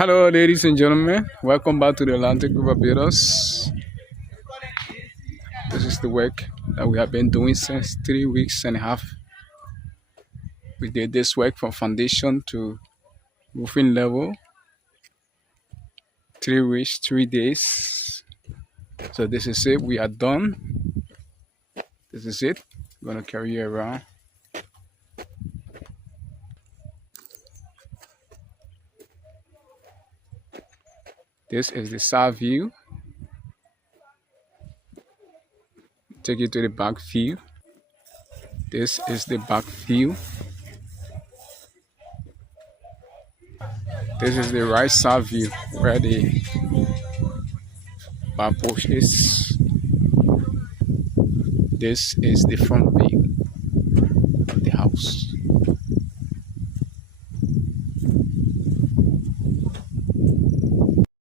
Hello, ladies and gentlemen. Welcome back to the Atlantic River Builders. This is the work that we have been doing since 3 weeks and a half. We did this work from foundation to roofing level. 3 weeks, 3 days. So this is it. We are done. This is it. I'm gonna carry you around. This is the side view. Take you to the back view. This is the back view. This is the right side view where the bar porch is. This is the front view of the house.